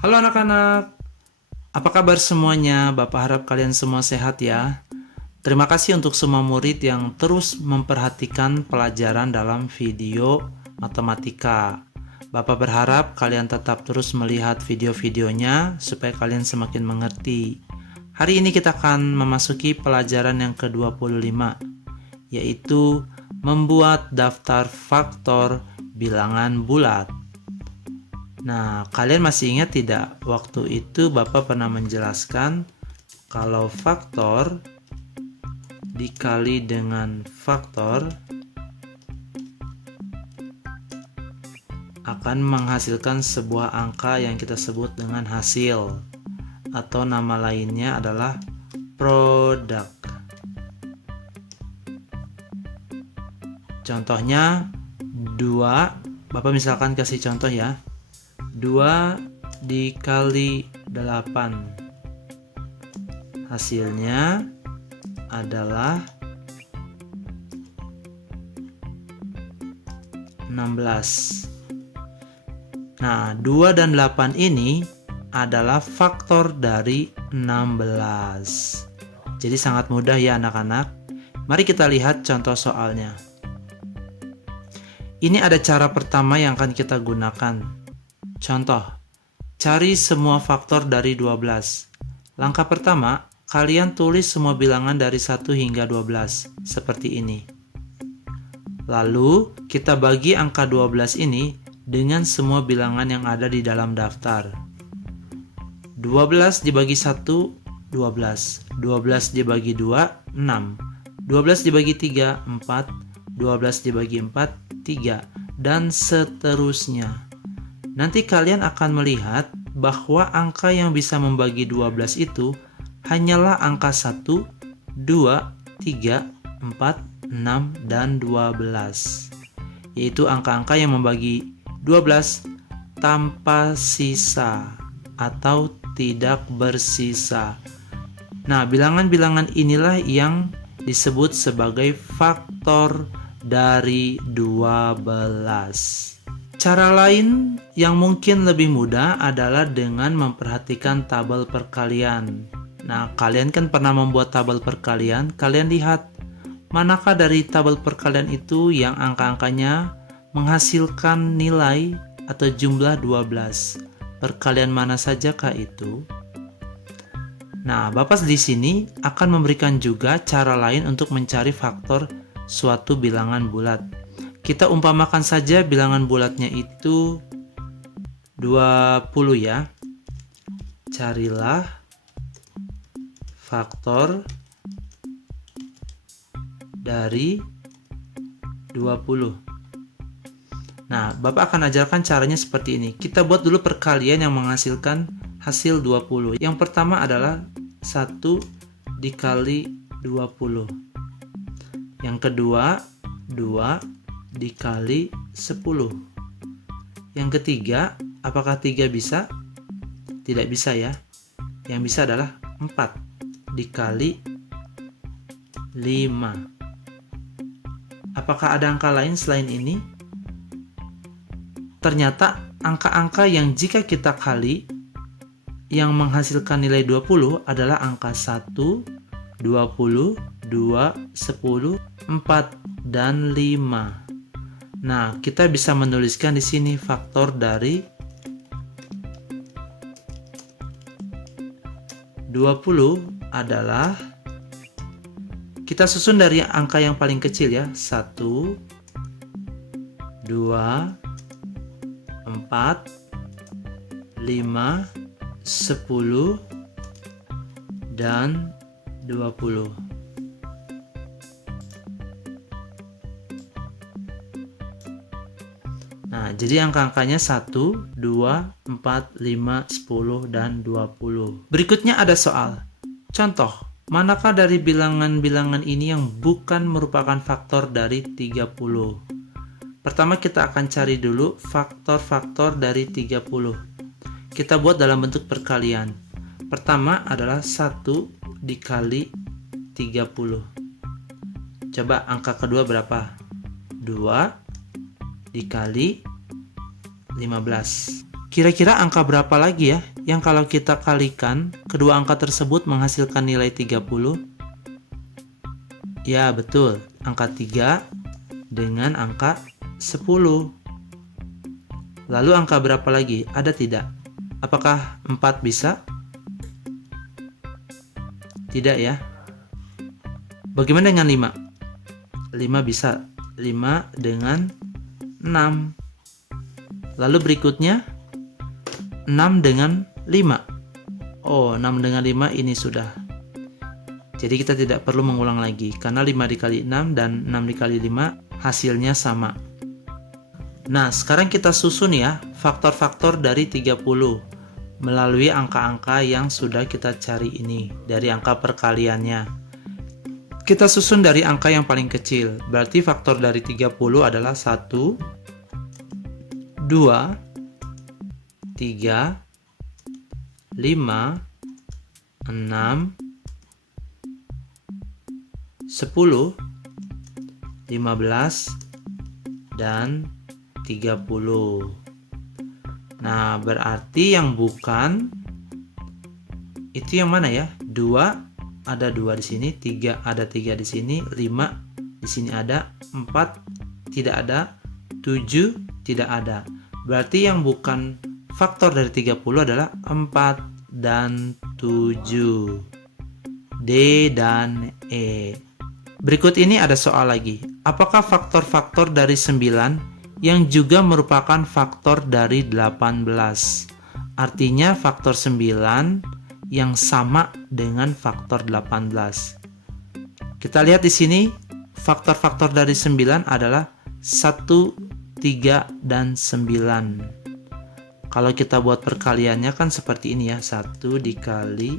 Halo anak-anak, apa kabar semuanya? Bapak harap kalian semua sehat ya. Terima kasih untuk semua murid yang terus memperhatikan pelajaran dalam video matematika. Bapak berharap kalian tetap terus melihat video-videonya supaya kalian semakin mengerti. Hari ini kita akan memasuki pelajaran yang ke-25, yaitu membuat daftar faktor bilangan bulat. Nah, kalian masih ingat tidak? Waktu itu Bapak pernah menjelaskan kalau faktor dikali dengan faktor akan menghasilkan sebuah angka yang kita sebut dengan hasil, atau nama lainnya adalah produk. Contohnya 2, Bapak misalkan kasih contoh ya. 2 dikali 8 hasilnya adalah 16. Nah, 2 dan 8 ini adalah faktor dari 16. Jadi sangat mudah ya anak-anak. Mari kita lihat contoh soalnya. Ini ada cara pertama yang akan kita gunakan. Contoh, cari semua faktor dari 12. Langkah pertama, kalian tulis semua bilangan dari 1 hingga 12, seperti ini. Lalu, kita bagi angka 12 ini dengan semua bilangan yang ada di dalam daftar. 12 dibagi 1, 12. 12 dibagi 2, 6. 12 dibagi 3, 4. 12 dibagi 4, 3. Dan seterusnya. Nanti kalian akan melihat bahwa angka yang bisa membagi 12 itu hanyalah angka 1, 2, 3, 4, 6, dan 12. Yaitu angka-angka yang membagi 12 tanpa sisa atau tidak bersisa. Nah, bilangan-bilangan inilah yang disebut sebagai faktor dari 12. Cara lain yang mungkin lebih mudah adalah dengan memperhatikan tabel perkalian. Nah, kalian kan pernah membuat tabel perkalian. Kalian lihat, manakah dari tabel perkalian itu yang angka-angkanya menghasilkan nilai atau jumlah 12. Perkalian mana sajakah itu? Nah, Bapak di sini akan memberikan juga cara lain untuk mencari faktor suatu bilangan bulat. Kita umpamakan saja bilangan bulatnya itu 20 ya. Carilah faktor dari 20. Nah, Bapak akan ajarkan caranya seperti ini. Kita buat dulu perkalian yang menghasilkan hasil 20. Yang pertama adalah 1 dikali 20. Yang kedua, 2 dikali 10. Yang ketiga, apakah 3 bisa? Tidak bisa ya. Yang bisa adalah 4 dikali 5. Apakah ada angka lain selain ini? Ternyata angka-angka yang jika kita kali yang menghasilkan nilai 20 adalah angka 1, 20, 2, 10, 4, dan 5. Nah, kita bisa menuliskan di sini faktor dari 20 adalah, kita susun dari angka yang paling kecil ya. 1, 2, 4, 5, 10, dan 20. Nah, jadi angka-angkanya 1, 2, 4, 5, 10, dan 20. Berikutnya ada soal. Contoh, manakah dari bilangan-bilangan ini yang bukan merupakan faktor dari 30? Pertama kita akan cari dulu faktor-faktor dari 30. Kita buat dalam bentuk perkalian. Pertama adalah 1 dikali 30. Coba angka kedua berapa? 2 dikali 15. Kira-kira angka berapa lagi ya yang kalau kita kalikan kedua angka tersebut menghasilkan nilai 30? Ya, betul. Angka 3 dengan angka 10. Lalu angka berapa lagi? Ada tidak? Apakah 4 bisa? Tidak ya. Bagaimana dengan 5? 5 bisa. 5 dengan 6. Lalu berikutnya 6 dengan 5. Oh, 6 dengan 5 ini sudah. Jadi kita tidak perlu mengulang lagi karena 5 dikali 6 dan 6 dikali 5 hasilnya sama. Nah, sekarang kita susun ya faktor-faktor dari 30 melalui angka-angka yang sudah kita cari ini dari angka perkaliannya. Kita susun dari angka yang paling kecil. Berarti faktor dari 30 adalah 1, 2, 3, 5, 6, 15, dan 30. Nah, berarti yang bukan itu yang mana ya? 2 ada 2 di sini, 3 ada 3 di sini, 5 di sini ada, 4 tidak ada, 7 tidak ada. Berarti yang bukan faktor dari 30 adalah 4 dan 7. D dan E. Berikut ini ada soal lagi. Apakah faktor-faktor dari 9 yang juga merupakan faktor dari 18? Artinya faktor 9 yang sama dengan faktor 18. Kita lihat di sini faktor-faktor dari 9 adalah 1, 3, dan 9. Kalau kita buat perkaliannya kan seperti ini ya, 1 dikali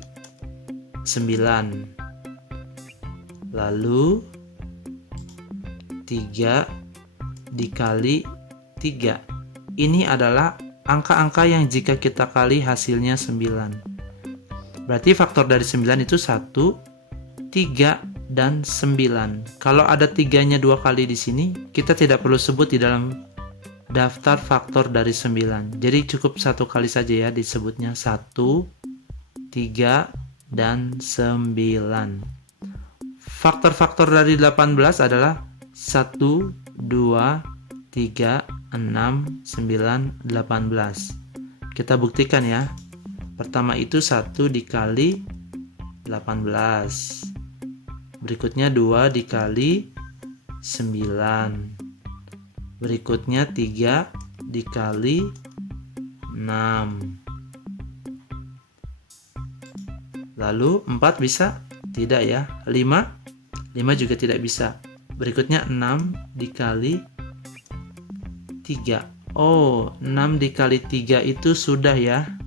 9. Lalu 3 dikali 3. Ini adalah angka-angka yang jika kita kali hasilnya 9. Berarti faktor dari 9 itu 1, 3, dan 9. Kalau ada 3-nya 2 kali di sini, kita tidak perlu sebut di dalam daftar faktor dari 9. Jadi cukup 1 kali saja ya disebutnya 1, 3, dan 9. Faktor-faktor dari 18 adalah 1, 2, 3, 6, 9, 18. Kita buktikan ya. Pertama itu 1 dikali 18. Berikutnya 2 dikali 9. Berikutnya 3 dikali 6. Lalu 4 bisa? Tidak ya. 5 juga tidak bisa. Berikutnya 6 dikali 3. Oh, 6 dikali 3 itu sudah ya.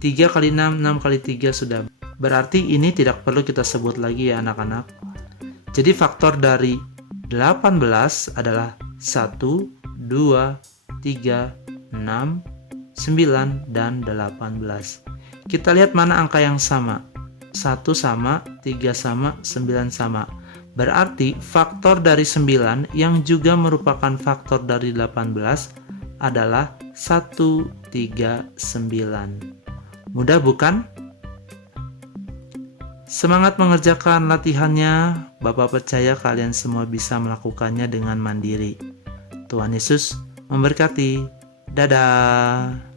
3 kali 6, 6 kali 3 sudah. Berarti ini tidak perlu kita sebut lagi ya anak-anak. Jadi faktor dari 18 adalah 1, 2, 3, 6, 9, dan 18. Kita lihat mana angka yang sama. 1 sama, 3 sama, 9 sama. Berarti faktor dari 9 yang juga merupakan faktor dari 18 adalah 139. Mudah bukan? Semangat mengerjakan latihannya. Bapak percaya kalian semua bisa melakukannya dengan mandiri. Tuhan Yesus memberkati. Dadah.